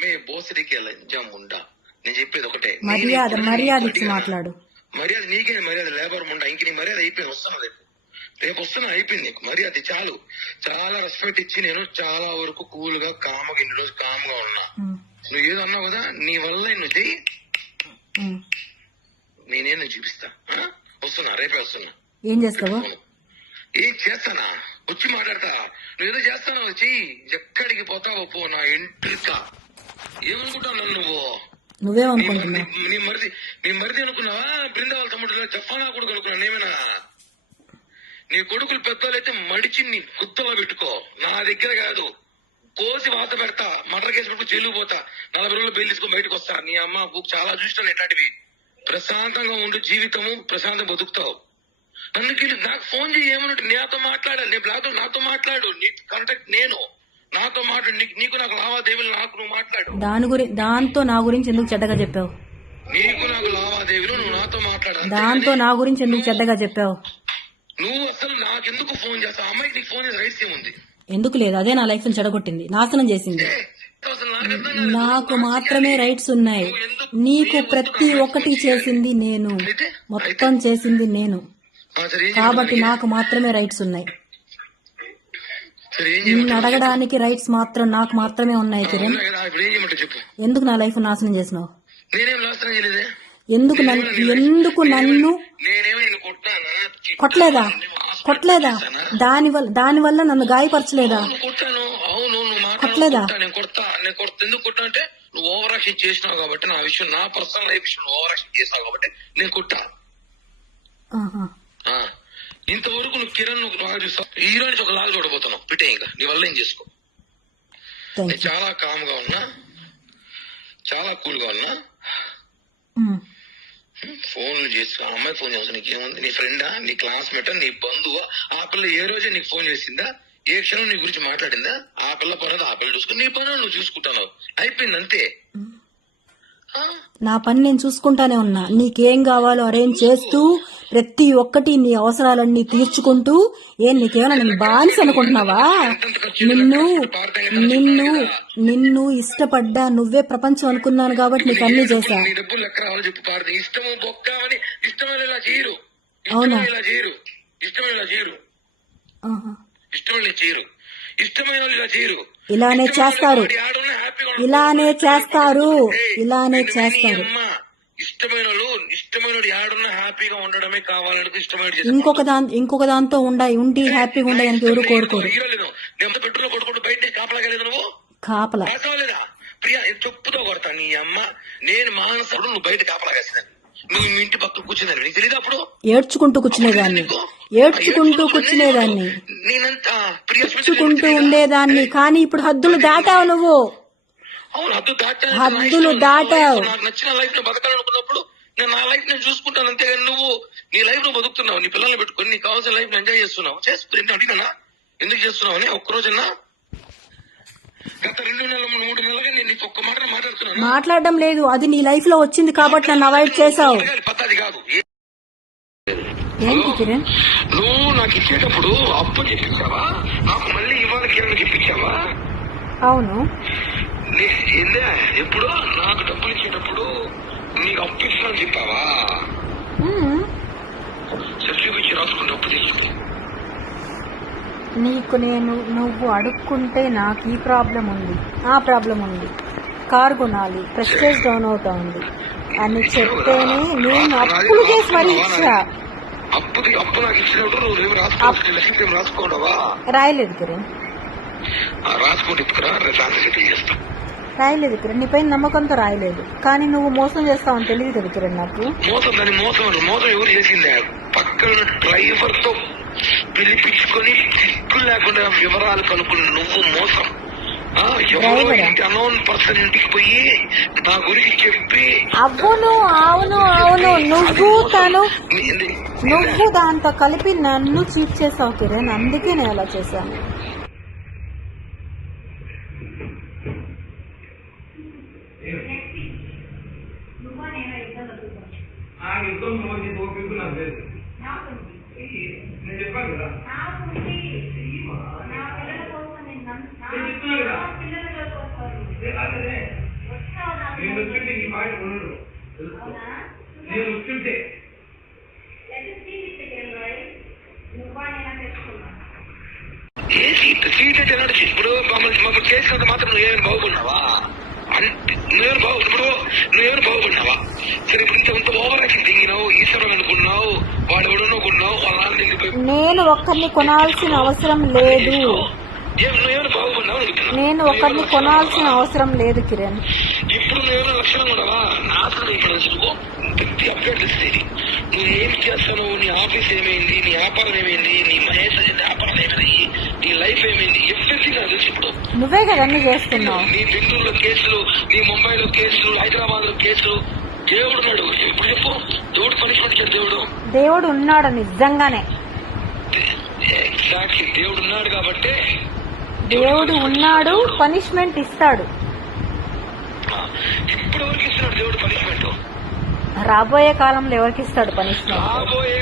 మే బోసడికి లంచం ఉండా. నేను చెప్పేది ఒకటే, మర్యాద ఇచ్చి మాట్లాడు. మర్యాద నీకే మర్యాద, లేబర్ ముండా. ఇంక నీ మర్యాద అయిపోయింది, వస్తున్నా రేపు వస్తున్నా, అయిపోయింది నీకు మర్యాద. చాలు, చాలా రెస్పెక్ట్ ఇచ్చి నేను చాలా వరకు కూల్ గా కామ్గా ఇన్ని రోజు కామ్గా ఉన్నా. నువ్వు ఏదో అన్నావు కదా, నీ వల్ల నువ్వు చెయ్యి, నేనేం చూపిస్తా. వస్తున్నా, రేపే వస్తున్నా. ఏం చేస్తావు? ఏం చేస్తానా, వచ్చి మాట్లాడతా. నువ్వు ఏదో చేస్తాను, చెయ్యి. ఎక్కడికి పోతావో పో, నా ఇంటికా. ఏమనుకుంటావు నన్ను నువ్వు? నువ్వేమనుకుంటున్నావు? నీ మరిది అనుకున్నావా? బృందావళ తమ్ముడు చెప్పాలా కొడుకు అనుకున్నా? నేమేనా? నీ కొడుకులు పెద్దోళ్ళైతే మడిచి నీ గుద్దలో పెట్టుకో, నా దగ్గర కాదు. కోసి వాత పెడతా, మర్డర్ కేసు పెట్టుకు జైలు పోతా, 40 రోజులు బెయిల్ తీసుకొని బయటకు వస్తా. నీ అమ్మ చాలా చూస్తాను ఇట్లాంటివి. ప్రశాంతంగా ఉండి జీవితము ప్రశాంతంగా బతుకుతావు. అందుకే నాకు ఫోన్ చేయి, ఏమన్నట్టు నాతో మాట్లాడాలి. నేను బ్లాక్ నాతో మాట్లాడు, నీ కాంటాక్ట్ నేను, నాతో మాట్లాడు. నీకు నాకు లావాదేవీలు, నాకు నువ్వు మాట్లాడు. దాంతో నా గురించి ఎందుకు చెడ్డగా చెప్పావు? నీకు నాకు లావాదేవీలు, నువ్వు నాతో మాట్లాడు. దాంతో నా గురించి ఎందుకు చెడ్డగా చెప్పావు? నువ్వు అసలు నాకెందుకు ఫోన్ చేస్తావు? అమ్మాయికి నీకు ఫోన్ చేసే రైట్స్ ఏముంది? ఎందుకు లేదు? అదే నా లైఫ్ ని చెడగొట్టింది, నాశనం చేసింది. నాకు మాత్రమే రైట్స్ ఉన్నాయి, నీకు ప్రతి ఒక్కటి చేసింది నేను, మొత్తం చేసింది నేను, కాబట్టి నాకు మాత్రమే రైట్స్ ఉన్నాయి. నిన్ను అడగడానికి రైట్స్ మాత్రం నాకు మాత్రమే ఉన్నాయి. కిరణ్, ఎందుకు నా లైఫ్ నాశనం చేసినావు? ఎందుకు నన్ను కొట్టలేదా? దానివల్ల నన్ను గాయపరచలేదా? కొట్టలేదా? ఎందుకు కొట్టా అంటే నువ్వు ఓవర్ యాక్షన్ చేసినావు కాబట్టి, నా విషయం, నా పర్సనల్ లైఫ్ విషయం ఓవర్ యాక్షన్ చేసావు కాబట్టి నేను కొట్టా. ఇంతవరకు నువ్వు కిరణ్ లాగా చూస్తావు, హీరో నుంచి ఒక లాగా చూడబోతున్నావు. పిటే ఇంకా నీ వల్ల ఏం చేసుకో. నేను చాలా కామ్ గా ఉన్నా, చాలా కూల్ గా ఉన్నా. ఫోన్లు చేసి అమ్మాయి ఫోన్ చేస్తా, నీకేముంది? నీ ఫ్రెండా, నీ క్లాస్మేటా, నీ బంధువా? ఆ పిల్ల ఏ రోజే నీకు ఫోన్ చేసిందా? ఏ క్షణం నీ గురించి మాట్లాడిందా? ఆ పిల్ల పని ఆ పిల్ల చూసుకుని, నీ పని నువ్వు చూసుకుంటావు, అయిపోయింది అంతే. నా పని నేను చూసుకుంటానే ఉన్నా. నీకేం కావాలో అరేంజ్ చేస్తూ, ప్రతి ఒక్కటి నీ అవసరాలన్నీ తీర్చుకుంటూ. నీకేమైనా నేను బానిస అనుకుంటున్నావా? నిన్ను ఇష్టపడ్డా, నువ్వే ప్రపంచం అనుకున్నాను కాబట్టి నీకు అన్ని చేశా. అవునా? ఇలానే చేస్తారు. ఇంకొక దాంతో ఉండి హ్యాపీగా ఉండడానికి ఎవరు కోరుకోరు. కాపలా ప్రియా చెప్పుతో కొడతా నీ అమ్మ. నేను మానసుడు, నువ్వు బయట కాపలా కాసినాను. నువ్వు మీ ఇంటి పక్కన కూర్చున్నాను, నీకు తెలియదు? అప్పుడు ఏడ్చుకుంటూ కూర్చునేదాన్ని, ఉండేదాన్ని. కానీ ఇప్పుడు హద్దులు దాటావు నువ్వు. అవును, హద్దులు దాటావు. నాకు నచ్చిన లైఫ్ ని బతకాలనుకున్నప్పుడు నేను నా లైఫ్ నేను చూసుకుంటాను, అంతేగాని నువ్వు నీ లైఫ్ నువ్వు బతుకుతున్నావు, నీ పిల్లల్ని పెట్టుకుని నీకు కావాల్సిన లైఫ్ ఎంజాయ్ చేస్తున్నావు. చేసుకుని అడిగినా ఎందుకు చేస్తున్నావు అని ఒక్కరోజన్నా? గత 2 నెలలు 3 నెలలుగా నేను నీకు ఒక్క మాట మాట్లాడుతున్నాను. మాట్లాడడం లేదు, అది నీ లైఫ్ లో వచ్చింది కాబట్టి నన్ను అవాయిడ్ చేసావు. పద్ధతి కాదు. ఏంటి కిరణ్, నువ్వు నాకు ఇచ్చేటప్పుడు అప్పు చెప్పించావా? నాకు మళ్ళీ ఇవ్వాలి కిరణ్ చెప్పించావా? అవును. ఎప్పుడు నాకు డబ్బులు ఇచ్చేటప్పుడు నీకు అప్పు ఇస్తాను చెప్పావా? సర్టిఫికెట్ రాసుకుని అప్పు తెచ్చుకో. నువ్వు అడుక్కుంటే నాకు ఈ ప్రాబ్లం ఉంది, ఆ ప్రాబ్లం ఉంది, కార్ కొనాలి, ప్రెస్టేజ్ డౌన్ అవుతా ఉంది అని చెప్తేనే నేను అప్పులు చేసి మరీ ఇచ్చా. అప్పు నాకు ఇచ్చినప్పుడు నువ్వు రాసుకోవడవా? రాయలేదు కిరణ్, రాయలేదు కిరణ్, నీపై నమ్మకంతో రాయలేదు. కానీ నువ్వు మోసం చేస్తావని తెలియదు కదా కిరణ్ నాకు. మోసం ఎవరు చేసిందే? పక్కన డ్రైవర్ తో పిలిపించుకొని సిగ్గు లేకుండా వివరాలు కనుక్కుని నువ్వు మోసం. అనౌన్ పర్సన్ ఇంటికి పోయి నా గురించి చెప్పి, అవును నువ్వు దాంతో కలిపి నన్ను చీట్ చేసావు కిరణ్, అందుకే నేను అలా చేశాను. నేను చెప్పాను కదా, పిల్లల కోసం నేను వచ్చింటే ఈ మాట ఉండడు తెలుసుకో. నేను వచ్చింటే సీట్ అంటే ఎలాంటి ఇప్పుడు మమ్మల్ని చేసినంత మాత్రం నువ్వేమైనా బాగున్నావా? నువ్వేమైనా బాగున్నావా? సరే ఇప్పుడు ఇంత ఓవర్ యాక్షన్ దిగినావు, ఈశ్వరం అనుకున్నావు, వాడు ఎవడనుకున్నావు, వాళ్ళ నేను ఒక్కరిని కొనాల్సిన అవసరం లేదు. నువ్వేమైనా బాగున్నావు? నేను ఒకరిని కొనాల్సిన అవసరం లేదు కిరణ్. ఇప్పుడు నువ్వేమైనా లక్షణంగా ఉన్నావా? నాశనం అయిపోయిన ప్రతి అప్డేట్ ఇస్తుంది. నువ్వు ఏం చేస్తావు, నీ ఆఫీస్ ఏమైంది, నీ వ్యాపారం ఏమైంది, నీ మహేష్ వ్యాపారం ఏమైంది, నీ లైఫ్ ఏమైంది, ఎవ్రీథింగ్ నాకు తెలుసు. ఇప్పుడు నువ్వే కదా అన్ని చేస్తున్నావు. నీ బెంగళూరులో కేసులు, నీ ముంబైలో కేసులు, హైదరాబాద్ లో కేసులు. దేవుడు ఉన్నాడు. ఇప్పుడు చెప్పు, దేవుడు పనిష్మెంట్ ఇచ్చాడు. దేవుడు ఉన్నాడు నిజంగానే. ఎగ్జాక్ట్లీ దేవుడు ఉన్నాడు కాబట్టి దేవుడు ఉన్నాడు, పనిష్మెంట్ ఇస్తాడు. ఇప్పుడు ఎవరికి ఇస్తున్నాడు దేవుడు పనిష్మెంట్? రాబోయే కాలంలో ఎవరికి ఇస్తాడు పనిష్మెంట్? కాబోయే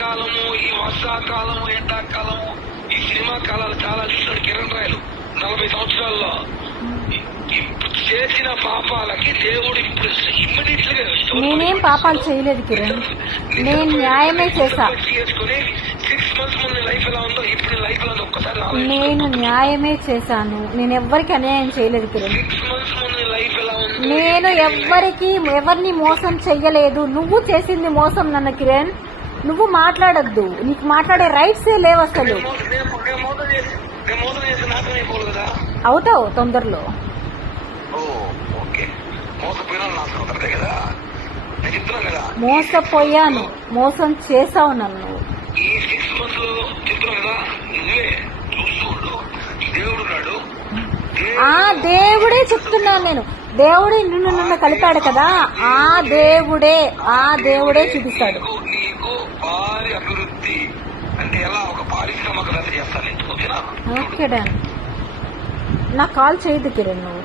కాలము, ఈ వర్షాకాలము, ఎండాకాలము, ఈ సినిమా కాలాలు చాలా చూస్తాడు కిరణ్ రాయలు. 40 సంవత్సరాల్లో చేసిన పాపాలకి దేవుడు ఇప్పుడు ఇమ్మీడియట్ గా నేనేం పాపాలు చేయలేదు కిరణ్, నేను న్యాయమే చేశా. చేసుకుని 6 months ముందు లైఫ్ ఎలా ఉందో ఇప్పుడు లైఫ్ ఎలా ఉందో ఒక్కసారి నేను న్యాయమే చేశాను. నేను ఎవ్వరికి అన్యాయం చేయలేదు కిరణ్. 6 months ముందు లైఫ్ ఎలా ఉందో నేను ఎవరిని మోసం చెయ్యలేదు. నువ్వు చేసింది మోసం నన్ను కిరణ్. నువ్వు మాట్లాడద్దు, నీకు మాట్లాడే రైట్సే లేవు అసలు. అవుతావు తొందరలో. మోసపోయాను, మోసం చేసావు నన్ను. ఈ 6 months లో చెప్తున్నా కదా, నువ్వే చూస్తూ దేవుడున్నాడు. ఆ దేవుడే చెప్తున్నాను నేను. దేవుడే నిన్ను కలిపాడు కదా, ఆ దేవుడే చూపిస్తాడు. నీకు భారీ అభివృద్ధి అంటే ఎలా ఒక పారిశ్రామిక చేస్తాను. Okay done. నా కాల్ చేయద్దు కిరణ్ నువ్వు.